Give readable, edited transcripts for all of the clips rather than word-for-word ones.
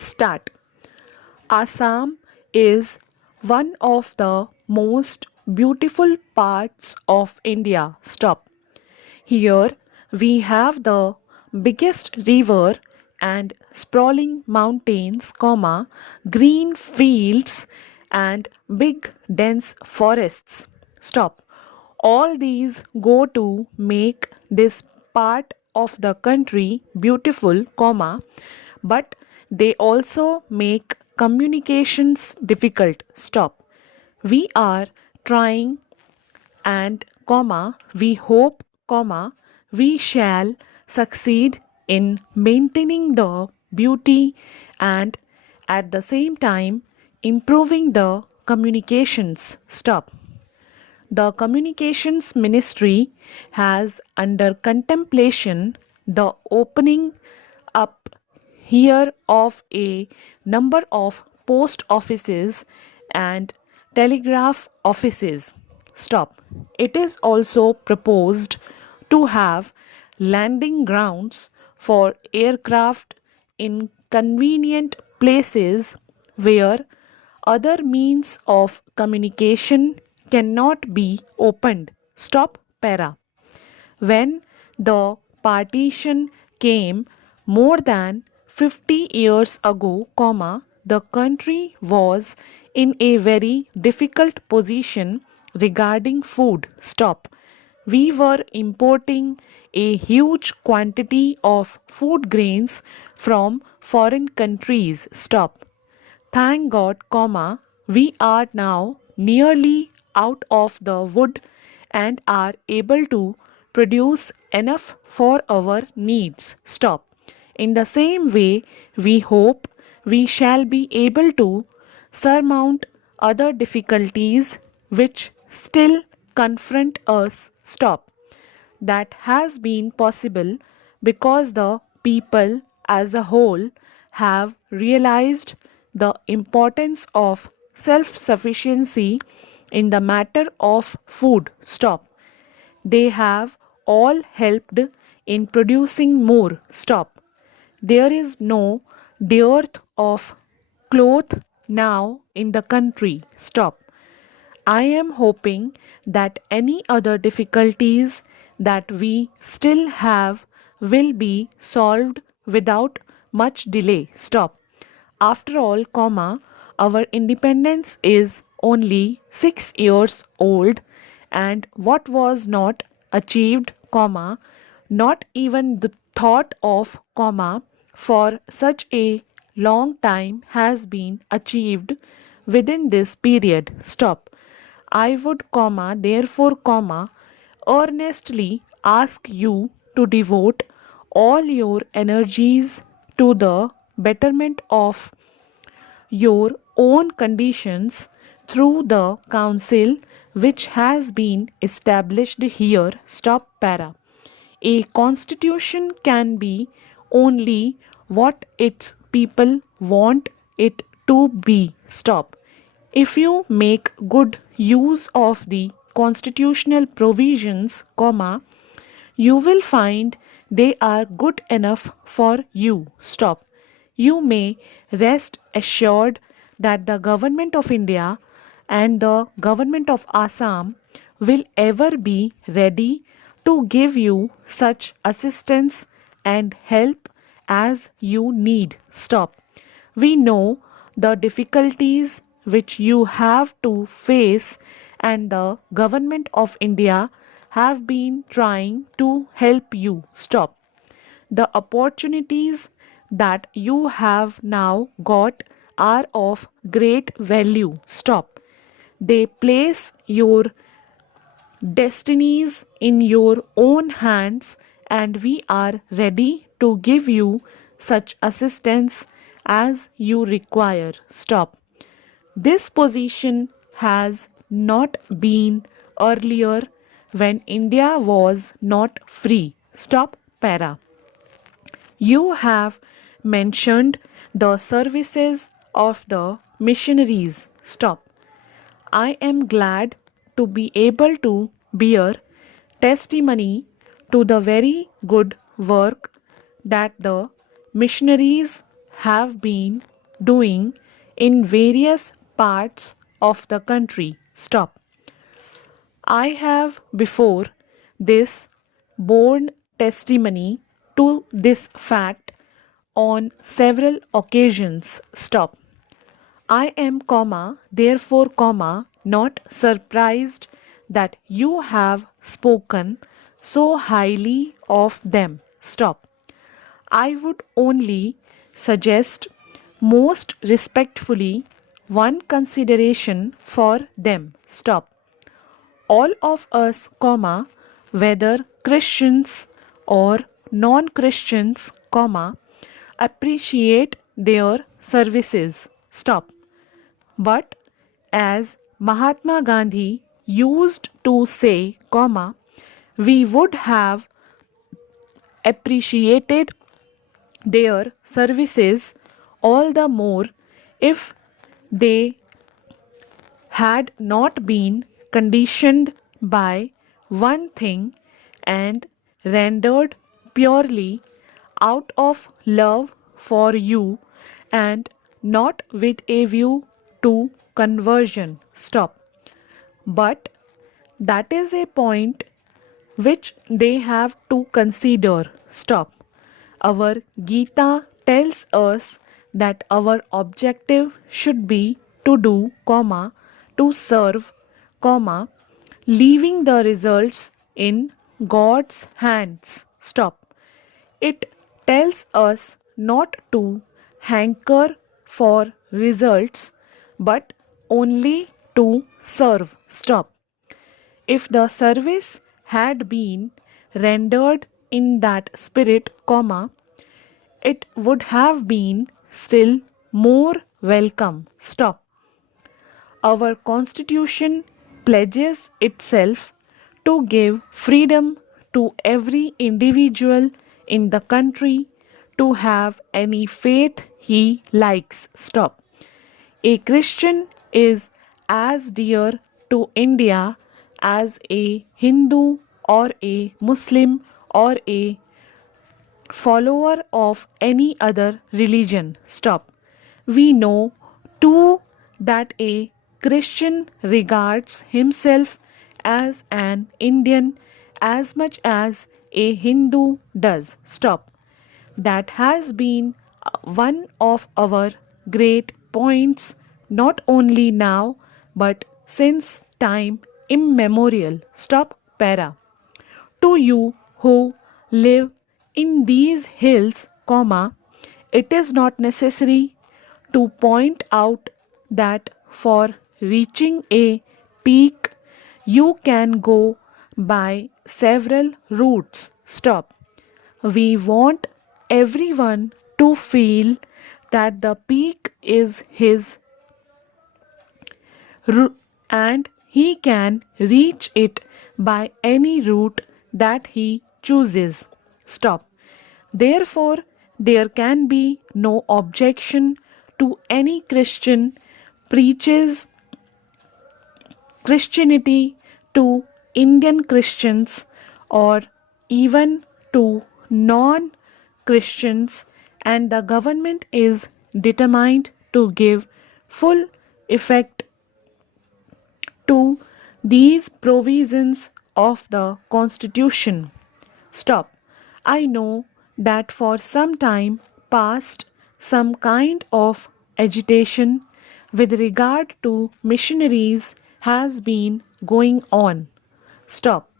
Start. Assam is one of the most beautiful parts of India. Stop. Here we have the biggest river and sprawling mountains, green fields and big dense forests. Stop. All these go to make this part of the country beautiful, but they also make communications difficult. Stop. We are trying and we hope we shall succeed in maintaining the beauty and at the same time improving the communications. Stop. The Communications Ministry has under contemplation the opening up here of a number of post offices and telegraph offices. Stop. It is also proposed to have landing grounds for aircraft in convenient places where other means of communication cannot be opened. Stop para. When the partition came more than 50 years ago, the country was in a very difficult position regarding food. Stop. We were importing a huge quantity of food grains from foreign countries. Stop. Thank God, we are now nearly out of the wood and are able to produce enough for our needs. Stop. In the same way, we hope we shall be able to surmount other difficulties which still confront us. Stop. That has been possible because the people as a whole have realized the importance of self sufficiency in the matter of food. Stop. They have all helped in producing more. Stop. There is no dearth of cloth now in the country. Stop. I am hoping that any other difficulties that we still have will be solved without much delay. Stop. After all, our independence is only 6 years old and what was not achieved, not even the thought of, for such a long time has been achieved within this period. Stop. I would, therefore, earnestly ask you to devote all your energies to the betterment of your own conditions through the council which has been established here. Stop para. A constitution can be only what its people want it to be. Stop. If you make good use of the constitutional provisions, you will find they are good enough for you. Stop. You may rest assured that the government of India and the government of Assam will ever be ready to give you such assistance and help as you need. Stop. We know the difficulties which you have to face and the government of India have been trying to help you. Stop. The opportunities that you have now got are of great value. Stop. They place your destinies in your own hands and we are ready to give you such assistance as you require. Stop. This position has not been earlier when India was not free. Stop para. You have mentioned the services of the missionaries. Stop. I am glad to be able to bear testimony to the very good work that the missionaries have been doing in various parts of the country. Stop. I have before this borne testimony to this fact on several occasions. Stop. I am, therefore, not surprised that you have spoken so highly of them. Stop. I would only suggest most respectfully one consideration for them. Stop. All of us, whether Christians or non-Christians, appreciate their services. Stop. But as Mahatma Gandhi used to say, we would have appreciated their services all the more if they had not been conditioned by one thing and rendered purely out of love for you and not with a view to conversion. Stop. But that is a point which they have to consider. Stop. Our Gita tells us that our objective should be to do, to serve, leaving the results in God's hands. Stop. It tells us not to hanker for results but only to serve. Stop. If the service had been rendered in that spirit, it would have been still more welcome. Stop. Our Constitution pledges itself to give freedom to every individual in the country to have any faith he likes. Stop. A Christian is as dear to India as a Hindu or a Muslim or a follower of any other religion. Stop. We know too that a Christian regards himself as an Indian as much as a Hindu does. Stop. That has been one of our great points not only now but since time immemorial. Stop. Para. To you who live in these hills, it is not necessary to point out that for reaching a peak you can go by several routes. Stop. We want everyone to feel that the peak is his and he can reach it by any route that he chooses. Stop. Therefore, there can be no objection to any Christian preaches Christianity to Indian Christians or even to non Christians, and the government is determined to give full effect to these provisions of the Constitution. Stop. I know that for some time past some kind of agitation with regard to missionaries has been going on. Stop.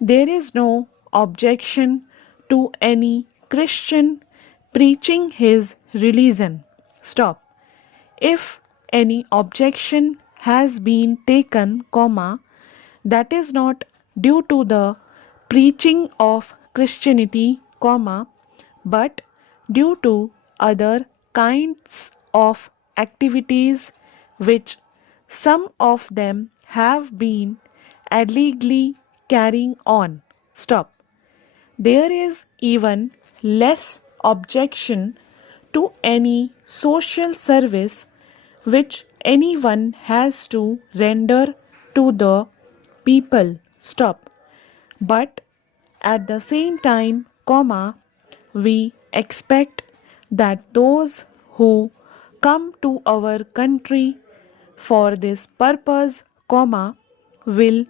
There is no objection to any Christian preaching his religion. Stop. If any objection has been taken, that is not due to the preaching of Christianity, but due to other kinds of activities which some of them have been illegally carrying on. Stop. There is even less objection to any social service which anyone has to render to the people. Stop. But at the same time, we expect that those who come to our country for this purpose, comma, will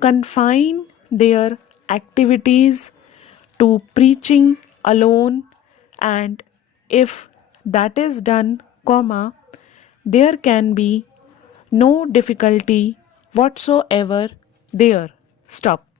confine their activities to preaching alone, and if that is done, comma, there can be no difficulty whatsoever there. Stop.